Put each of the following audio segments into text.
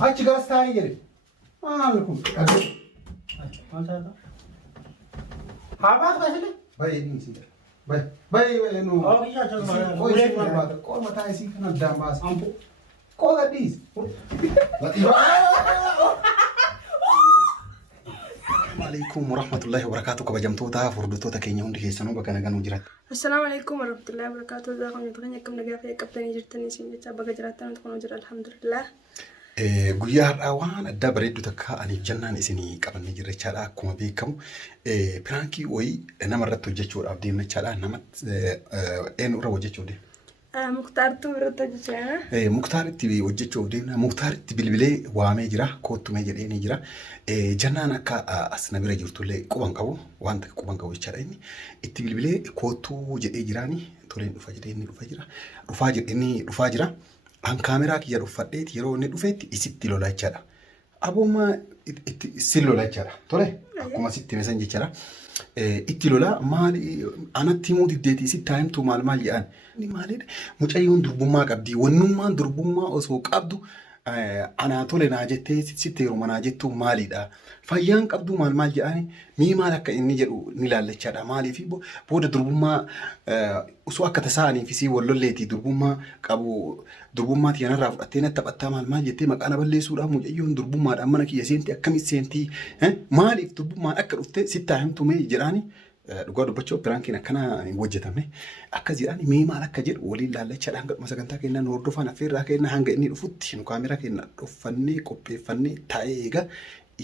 Achi gaas taa'ee jedhe. Maal kun? Maal taata? Haa baatu kaasile? Baay'ee dhiinsi jedha. Baay'ee nu. Oo biyya achuma. Ulee kun baata. Qola mataa isii kan addaan baasa. Ampu. Qola dhiis. Assalamualaikum warahmatullahi wabarakatuh. Kabajamtoota furduttoota keenya hundi keessanuu bakka nagaan jiran. Assalamualaikum warahmatullahi wabarakatuh. Zaaqamni bakka akkam nagaa fi qabtanii jirtanii isin jecha bakka jiraattan tokko jira alhamdulillah. Guyyaa har'aa waan adda bareeddu takka aniif jennaan isinii qabannee jirra jechaadha. Akkuma beekamu piraankii wayii namarratti hojjechuudhaaf deemna jechaadha. Namatti eenyurra hojjechuu deemna. Muktaartuu irratti hojjechaana. Muktaaritti hojjechuuf deemna. Muktaaritti bilbilee waamee jira. Koottumee jedhee ni jira. Jannaan akka as na bira jirtullee quban qabu waan takka quban qabu jechaadha inni. Itti bilbilee koottuu jedhee jiraani. Toleen dhufa jedhee inni dhufa jira. Dhufaa jira. An kaameraa kiyya dhuffadheeti yeroo inni dhufeetti isitti lolaa jechaadha. Abooma itti si lolaa jechaadha. Tole akkuma sitti meesan jechaadha. Itti lolaa maali anatti himuu diddeeti isitti taa'imtu maal jedhan. Inni maalidha mucayyoon durbummaa qabdi. Wannummaan durbummaa osoo qabdu anaa tole naa jettee sitti yeroo naa jettu maalidha. Fayyaan qabdu maal jedhani mii maal akka inni jedhu ni laallachaadha. Maaliif booda durbummaa osoo akka tasaaniif isii wallolleeti durbummaa qabu durbummaa tiyanarraa fudhattee natti taphattaa maal jettee maqaa na balleessuudhaaf mucayyoon durbummaadhaan mana kiyya seenti akkamitti seentii maaliif durbummaan akka dhufte sittaa himtume jedhaani dhugaa dubbachuu piraankiin akkana hin hojjetamne akkas jedhaani mee maal akka jedhu waliin laallachaadha hanga dhuma sagantaa keenyaa nu hordofan affeerraa keenyaa hanga inni dhufutti nu kaameraa keenya dhuffannee qopheeffannee taa'ee eega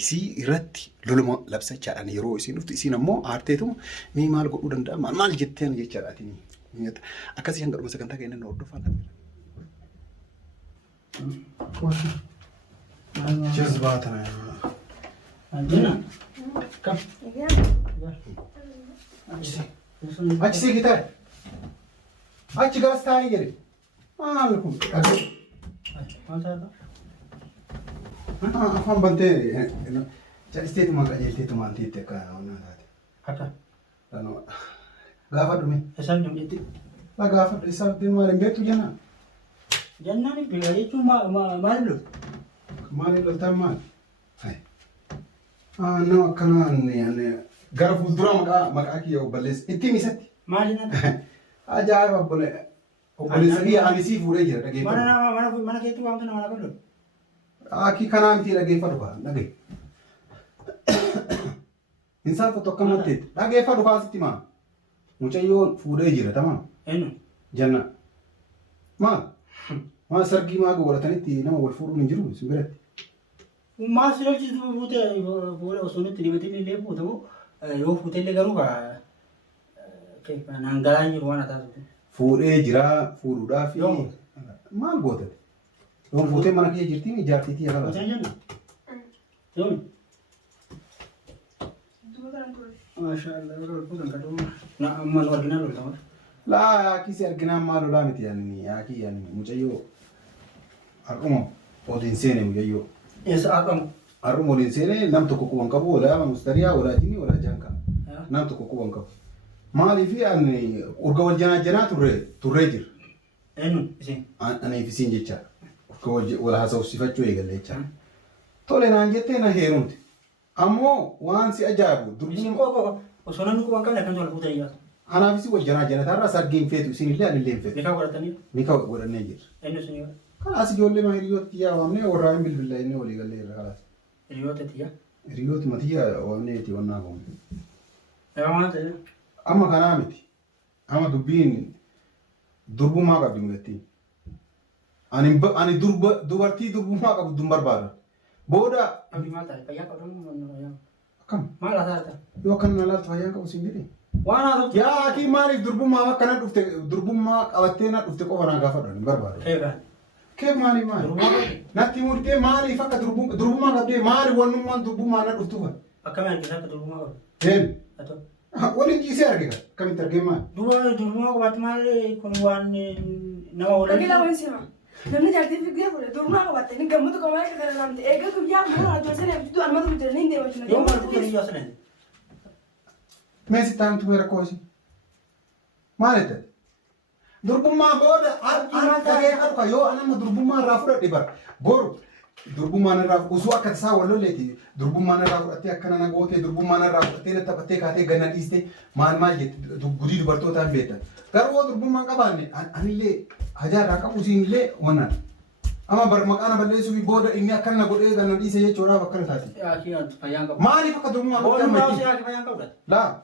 isii irratti loluma labsachaadhaan yeroo isiin dhuftu isiin ammoo aarteetuma mee maal godhuu danda'a maal jetteen jechaadhaatiin akkasii hanga dhuma sagantaa keenyaa nu hordofan. Jazbaatana. Anjina. Kam. Achi si gitaa. Achi gaas taa'ee jedhe. Maal kun? Maal taata? Afaan bantee isteeti maqaa jeelteetu maal teette akka onnaa taate. Akka. Gaafa dhume. Isaan dhumdeetti. Gaafa isaa maal hin beektu jennaan. Jannaan beekaa jechuun maal lolu? Maal loltaan maal? Nama akkanaan gara fuuldura maqaa kiyya obboleessa itti misatti. Maali natti? Ajaa'iba obboleessa kiyya ani sii fuudhee jira dhageeffatu. Mana keetti waamtu nama lafa lolu? Akii kanaa miti dhageeffatu kaa dhagee. Hin saafatu akka matteetti dhageeffatu kaa sitti maa. Mucayyoon fuudhee jira tamaa. Eenyu? Janna. Maal? Maal sargii maa godhatanitti nama wal fuudhuun hin jiru isin biratti. Maal si lolchiisu fuutee fuula osoo nutti dibatiin illee fuutamu yoo fuutee illee garuu nangalaa jiru waan taasisu. Fuudhee jira fuudhuudhaaf maal gootate? Yoo fuutee mana kiyya jirtiin ijaartiitii yaa Macam mana? Yomi? Masya Allah, lol bukan kadung. Nak amal original lol tamat. Laa kisi arginaan maal lolaa miti yaani mucayyoo har'uma waliin seene mucayyoo. Isa akam? Har'uma waliin seene nam tokko quban qabu walaa mustariyaa walaa jinni walaa janka. Nam tokko quban qabu. Maaliif ani urga wal janaa turree jira. Eenyu isin? Aniif isin jecha. Urga wal haasawsifachuu eegalle jecha. Tole naan jettee na heerumte. Ammoo waan si ajaa'ibu Isin kok osoo namni quban qabne akkamitti wal fuutee jiraatu? Anaaf isi wal janaa sargeen feetu isinillee anillee hin feetu. Nikaa godhatanii? Nikaa godhannee jirra. Eenyu isin yoo? Kanaas ijoollee maa hiriyooti yaa waamnee warraa hin bilbilaa inni walii gallee irra kalaas. Hiriyoota tiyya? Hiriyooti matiyya waamnee itti wannaa goone. Egaa maal ta'e? Amma kanaa miti. Amma dubbiin durbummaa qabdi mulattiin. Ani dubartii durbummaa qabdu hin barbaadu. Booda. Abdi maal ta'e? Fayyaa qabdu? Akkam? Maal haasa'ata? Yoo akka na laaltu fayyaa qabu siin jedhee. Waan haasa'u? Yaa akii maaliif durbummaa akkana dhufte durbummaa qabattee na dhufte qofa naa gaafadhu hin barbaadu. Eegaa. Kee maali? Natti mudee maaliif akka durbummaa qabdee maali wannummaan durbummaa na dhuftu kan? Akkamiin argisaa akka durbummaa qabdu? Heen. Atoo. Waliin ciisee argina. Akkamitti argee maali? Durbummaa qabaatti maali kun waan nama waliin? Dhagila waliin sima. Namni jaartii fiigdee fuudhee durbummaa qabatte ni gammadu qabalee akka kana namti eega guyyaa mura ajoolsee eebbituu almatu bidiranii hin deemaa jiru. Yoo maal fuudhee biyyaa sana? Meesii taa'amtu bira koosi. Maal jedhani? Durbummaa booda dhagee qabu yoo anama durbummaa irraa fudhadhe bara boru Durbummaan irraa usuu akka tasaa wallolleeti. Durbummaan irraa fudhattee akkana na gootee durbummaan irraa fudhattee na taphattee kaatee ganna dhiistee maal jetti gudii dubartootaan beektan. Garuu durbummaan qabaanne anillee hajaarraa qabu siinillee wannaan. Amma bar maqaan balleessuu fi booda inni akkana na godhee ganna dhiise jechuudhaaf akkana taati. Maaliif akka durbummaan qabdu? Laa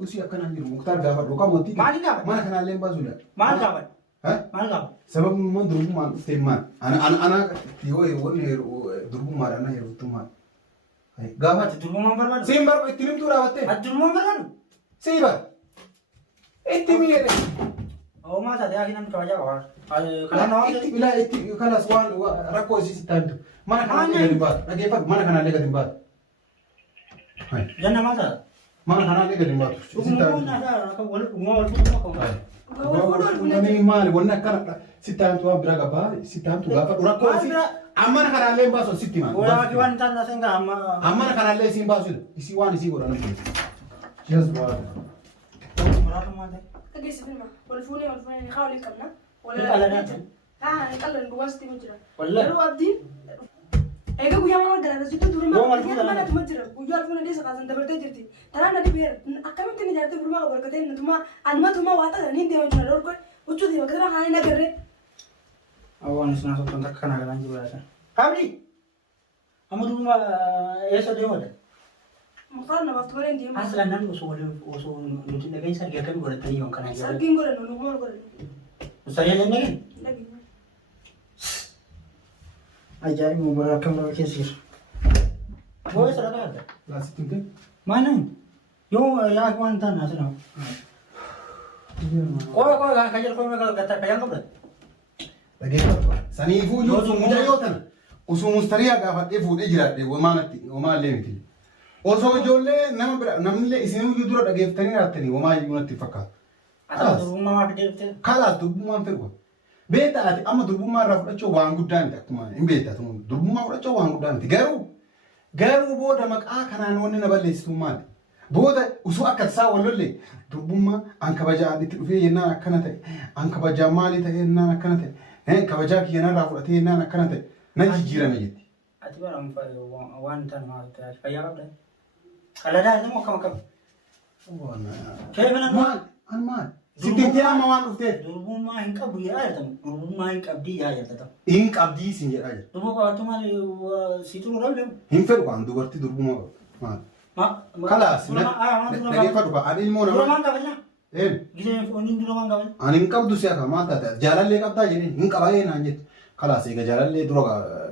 usii akkanaan jiru muktaar gaafadhu qabuutti. Maali gaafadhu? Mana kanaallee hin baasuu dha. Maal gaafadhu? Maal gaafadhu? Sababummaan durbummaan dhuftee maal? Ana yoo wanni durbummaadhaan na heerumtummaa. Gaafadhu. Durbummaan barbaadu? Siin barbaadu ittiin himtuu dhaabattee? Durbummaan barbaadu? Sii bar. Itti miidhe. Oomaa taatee haa namni kabajaa qabaa. Kanaan waan itti bilaa itti kanas waan rakkoo isii sitti taa'imtu. Mana kanaallee gadi hin baatu. Dhageeffadhu mana kanaallee gadi hin baatu. Janna maal ta'a? Mana kanaallee gadi hin baatu. Namni maali wanni akkana sittaantu waan bira qabaa sittaantu gaafa rakkoo isii ammana kanaallee hin baasu sitti maal. Ammana kanaallee isiin baasu isii waan isii godhan namni. Yes waa. Geessi filma wal fuunee haa waliin qabna. Haa qallan duwwaasti ma jira. Yeroo abdiin egaa guyyaa mana galaafasitti duruma mana tuma jira. Guyyaa fuunee deessa kaasan dabartee jirti. Tanaan na dhibeera. Akkamitti ni jaartee duruma qabu harkatee natuma anuma waa ta'an ni deemaa jira. Lorgoon huccuu deemaa kana haa hin agarree. Awwaan isnaa sochoon takka kana galaan jiru yaada. Habli amma duruma eessa deemaa? Muktaan namaaf tumalee hin deemaa. Aslaan nan osoo nuti dhagahin sargii akkamii godhatanii yoon kanaa jira. Sargiin godhannu nuguma godhannu. Sargii dhagin? Dhagin. Ajaa'iba mubaraa akkam nama keessa jira. Booda sadaqaa adda. Laasitti hin ta'e? Maanaan? Yoo yaa waan ta'an naas nama. Qoya kan jedhu qoya gattaa kayyaan qabda. Dhageeffatu. Saniifuu yoo tana osoo mustariyaa gaafadhee fuudhee jiraadhe homaallee miti. Osoo ijoollee nama bira namnillee isinuu dura dhageeffatanii raattanii homaa iyyuu natti fakkaata. Kalaas durbummaan fedhu. Beektaa ati amma durbummaa irraa fudhachuu waan guddaa miti akkuma hin beektaa durbummaa fudhachuu waan guddaa miti garuu booda maqaa kanaan wanni na balleessitu maali? Booda usuu akka tasaa wallollee durbummaa an kabajaa itti dhufee yennaan akkana ta'e an kabajaa maalii ta'e yennaan akkana ta'e kabajaa kiyyanaa irraa fudhatee yennaan akkana ta'e nan jijjiirame jetti. Ati bara waan ta'an maal ta'e fayyaa qabda? Aladaa nama akkam? Keefana maal? An maal? Sittiin jedhama waan dhufteef. Durbummaa hin qabu yaa jedhamu. Durbummaa hin qabdii yaa jedhama. Hin qabdii sin jedhaa jira. Durbuu qabaattu maal siituu nu dhabdeemu? Hin fedhu waan dubartii durbummaa qabu. Maal? Kalaas. Dhageeffadhu ba'a. Ani ilmoo nama. Durumaan qabanya? Gisee onni durumaan qabanya? Ani hin qabdu si'a kan maal taate jaalallee qabdaa jedhee hin qabaa naan jettu. Kalaas egaa jaalallee dura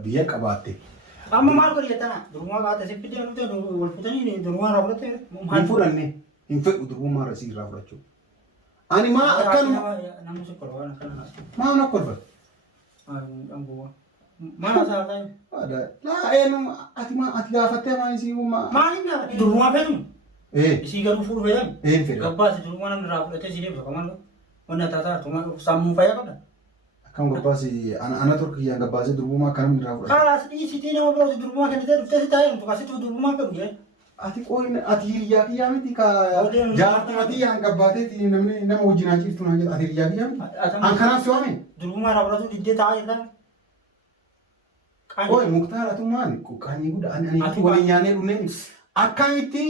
biyya qabaatte. Amma maal godhi jettana? Durumaa qabaate si fidee nuti wal futanii durumaa irraa fudhatte? Hin fudhanne hin fedhu durbummaa irraa si irraa fudhachuu. Ani maa akkanuma. Namni si kolfa waan akkana naas. Maa na kolfa? Mana isaa ta'e? Laa eenyu ati gaafattee maa isii uumaa? Maaliif gaafatte? Durumaa fedhu? Isii garuu fuudhu fedhami? Fedha. Gabbaasi durumaa namni irraa fudhatee si deemsa qaban wanna taataa sammuu fayyaa qabda? Akkam gabbaasi ana turkiyyaan gabbaasee durbummaa akkanum irraa fudhate. Kalaas dhiisitii nama birooti durbummaa kennitee dhuftee si taa'ee dhufu asitti durbummaa fedhu jee. Ati qoonni ati hiriyaa kiyyaa miti ka jaartii matiyyaan gabbaateeti namni nama wajjin haasoftu naan jedhu ati hiriyaa kiyyaa miti. An kanaaf si waame? Durbummaa irraa fudhatu diddee taa'aa jirtan. Oye muktaar atu maali qaanii guddaa ani waliin nyaanee dhunneen akkamitti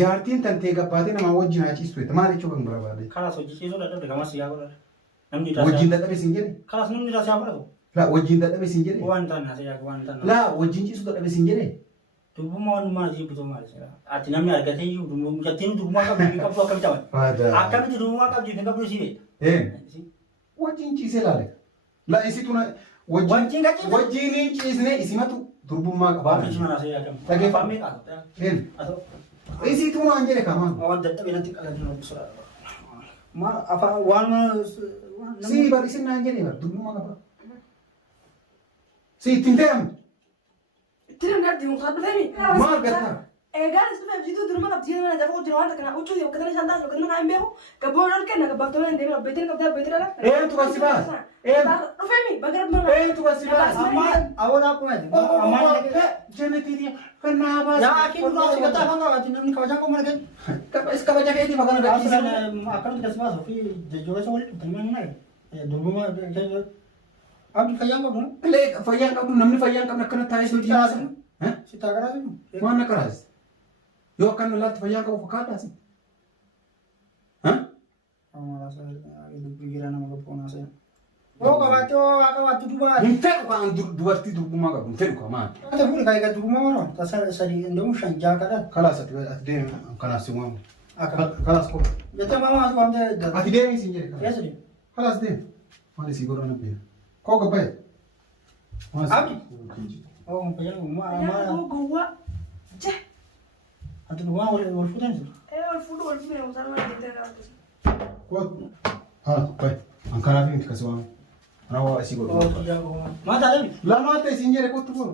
jaartiin tantee gabbaatee nama wajjin haasoftu maal jechuu kan barbaade? Kalaas hojjechiisuu dadhabde gamas yaa godhate. Wajjin dadhabe sin jedhe? Kalaas namni taasisaa fudhatu. Laa wajjin dadhabe sin jedhe? Waan ta'an haasa'aa waan ta'an. Laa wajjin ciisu dadhabe sin jedhe? Durbummaa waan maal jibbitoo maal jira? Ati namni argatee iyyuu mucattiin durbummaa qabdu hin qabdu akkamitti taman? Akkamitti durbummaa qabdu hin qabdu si beekta? Wajjin ciisee laale. Laa isitu wajjin hin ciisne isimatu durbummaa qabaa. Waan fichima naasee yaa kamtu. Dhageeffamee isitu waan jedhe kamaan. Waan dadhabee natti qaladii nu bisu waan si bar isin naan jedhe bar durbummaa qabaa. Si ittiin ta'amtu. Ittiin natti muktaan dhufeemi. Maal gattaa? Egaan isu fe'amsiituu duruma qabdi jedhama na jafa jira waan takka na huccuu yoo katana shantaa yoo katana kaan beeku gabboo ol kenna gabbaaftoonni hin deemu abbeetiin qabdee abbeetiin dhala. Eentu kasi baas? Dhufeemi bagara mana. Eentu kasi baas? Awwaal akkuma jennetiiti kan naa baas. Yaa akii duraa si gataa kan qabaati namni kabajaa koo mana kennu. Kabaja keetii bagana gachiisa. Akkamitti kasi baas ofii jajjooreessa walitti dhufanii mana durbummaa Abdi fayyaan qabu. Illee fayyaan qabdu namni fayyaan qabna akkana taa'ee sitti haasamu. Sitaa karaasi. Waan akka raasi. Yoo akkana laatti fayyaan qabu fakkaata asi. Amala saya dubbii jira nama gabboonaa sana. Yoo qabaate yoo qabaattu dubaa. Hin fedhu kan dubartii durbummaa qabdu hin fedhu kan maal. Ata fuudhi kan egaa durbummaa mana tasa sadii indamu shan jaha kadhaa. Kalaas ati deemi kanaaf si waamu. Kalaas koo. Jettee mamaa as waamtee. Ati deemi siin jedhe. Keessa deemi. Kalaas deemi. Maali si godhana beera. Koo gabbaye. Abdi. Oh fayyaan Fayyaan gowwaa. Jee. ati durbummaa wal fuudhan jiru. Wal fuudhee mucaan mana deemtee gaafate. Koo. Baye. An kanaaf miti kasi waamu. Rawa si godhu. Maata deemi. Lama ta'e siin jedhe kottu kun.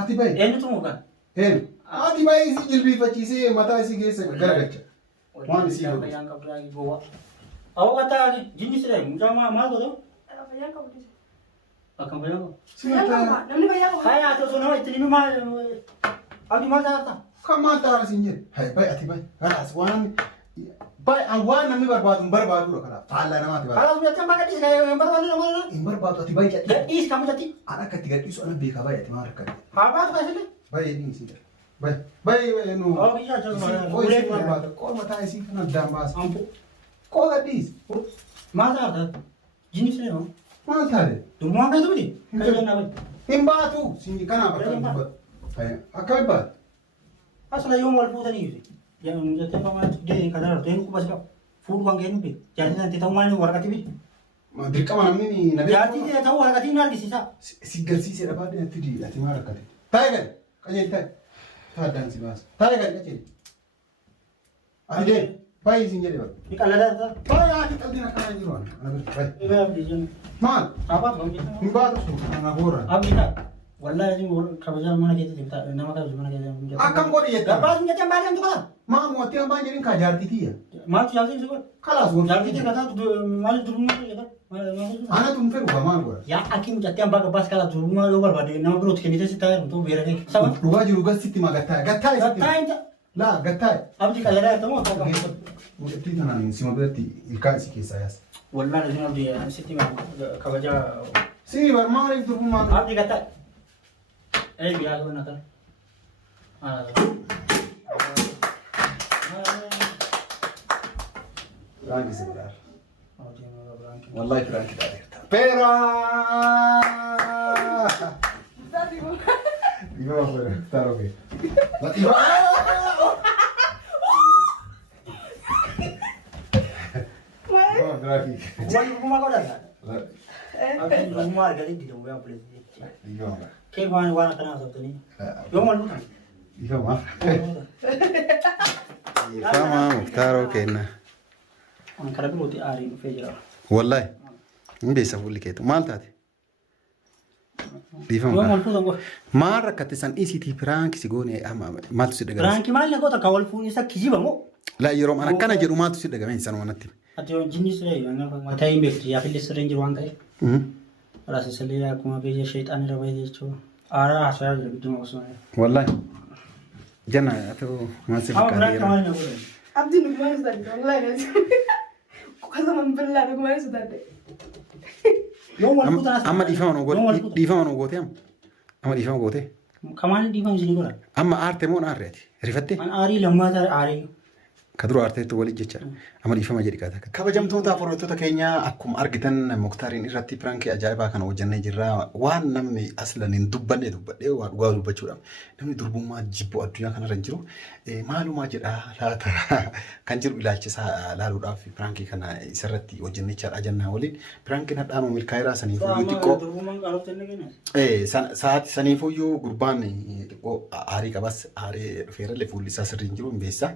Ati baye. Eenyutu mukaan? Eenyu. Ati baye si jilbiifachiisee mataa isii keessa garagacha. Waan isii godhu. Fayyaan qabdu gowwaa. Awwa kataa jinni siree mucaa maal godhu? Fayyaan qabu. Akkam fayyaan qabu? Fayyaan qaba. Namni fayyaan qabu. Hai ati osoo nama itti himi maal abdi maal taata? Kan maal taara siin jedhe. Hai baye ati baye. Kanaas waan waan namni barbaadu barbaadudha kana faallaa namaati barbaadu. Kalaas jecha maka dhiis kan barbaadu nama Hin barbaadu ati baye jedhi. gadhiis kan mutatti. An akka itti gadhiisu ana beekaa baye ati maal rakkate. Haa baatu kaasile. Baye dhiin siin jedhe. Baye nu. Oo biyya jala Koo isii barbaadu. Koo mataa isii kana addaan baasa. ampu. Koo gadhiis. Maal taata? Jinni siree moo? Maal taate? Durbumaan kan tuuti? Kan jenna bayi. Hin baatu. Siin kanaaf akka dubbatu. Akkami baatu? Asala yoom wal fuutanii jettee famaa dee kan darartu eenyu qubas qabu. Fuudhu kan kennu be. Jaartii sanatti ta'uu maali waraqati be. Dirqama namni na Jaartii ta'uu waraqatii ni argisiisa. Si garsiisee dhabaa ati di ati maal rakkate. Taa'e gadi. Qajeeli taa'e. Ta'a addaan si baasa. Taa'e gadi qajeeli. Ati dee baay'ee siin jedhe bara. Ni qalladaa ta'a. Baay'ee ati qalbiin akkanaa jiru ana. Ana bira baay'ee. Ime abdi jenna. Maal? Haa baatu kan jenna. Hin baatu sun ana boora. Abdi ta'a. Wallahi jin kabajaa mana keessatti ta'a nama kabajaa mana keessatti. Akkam godhi jettaa? Gabbaa sun jettee baadiyaan tuqaa. Maa mootii abbaan jedhin kaa jaartii tiyya. Maaltu jaalti si godha? Kalaas wal Jaalti tiyya kataa maali durummaa jedha? Ana tun fedhu kaa maal godha? Yaa akkim jattee abbaa gabbaas kala durummaa yoo barbaade nama birootti kennitee si taa'e rumtuu beera kee. Saba? Dhugaa jiru gasitti ma gattaa'e. Gattaa'e sitti. Gattaa'e jaa. Laa gattaa'e. Abdi qalladaa jedhamu akka qabu. Mucattii kanaan sima biratti ilkaan si keessaa yaasa. Wallahi isin abdi sitti kabajaa. Si bar maaliif durbummaa? Abdi gattaa'e. Biyaa yoo nata. Franki sebentar. Wallahi Franki tak ada. Pera. Gimana Pera? Taruh ke. Tiba. Oh, grafik. Rumah kau dah tak? Rumah harga ni tidak boleh boleh. Gimana? Kau mana kena sabtu ni? Yo malu kan? Gimana? Sama, taruh ke na. Angkara bi moti ari fejra. Wallahi. Ini bisa fully ketu. Mal tadi. Di Yo faham. malu tu angkor. Marah katisan isi ti prank si gone ama matu si daga. Ranki mal ni kau tak kawal pun isa kiji bango. La yoro anak kana jeru matu si daga men sanu manati. Ati yo jenis le yo angkor mata imbe ya fili sering jeruang kai. Rasa selera kuma beje syaitan ni rabai jecho. Ara saya jadi tu maksudnya. Wallahi. Jangan atau masih Apa berang bukan. kamal ni boleh. Abdi nu kemarin sudah di online aja. Kok membelah nu kemarin sudah deh. Yo malu tu tak? Amma di fama no gote. Di fama no gote am. Amma di fama gote. Kamal di faham sini kau. Amma arte mon arreti. Rifate. An ari lama tar ari. Kadru arte tu wali jecha. Amma di fama jadi kata. Kabajamtoota formattoota keenya akkuma argitan Muktariin irratti pirankii ajaa'ibaa kana hojjannee jirra. Waan namni aslan hin dubbadhee waan dhugaa dubbachuudhaaf namni durbummaa jibbu addunyaa kanarra hin jiru. Maalumaa jedha laata kan jiru ilaalchisaa laaluudhaaf pirankii kana isarratti hojjannee jira jannaa waliin. Pirankiin hadhaanuu milkaa'eeraa saniifuu xiqqoo. Durbumaan qaalofte inni kenna. Sa'aati saniifuu gurbaan xiqqoo aarii qabas aarii dhufeerallee fuulli isaa sirrii hin jiru hin beessa.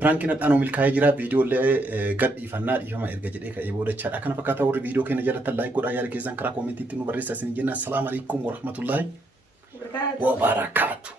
Prankiin hadhaanuu milkaa'ee jira. Viidiyoolee gad dhiifannaa dhiifama erga jedhee ka'ee boodachaadha. Kana fakkaata warri viidiyoo keenya jalatti laayik godhaa yaada keessan karaa koomentiitti nu barreessaa isin jenna. Assalaamu alaikum warahmatullaahi wabarakaatu.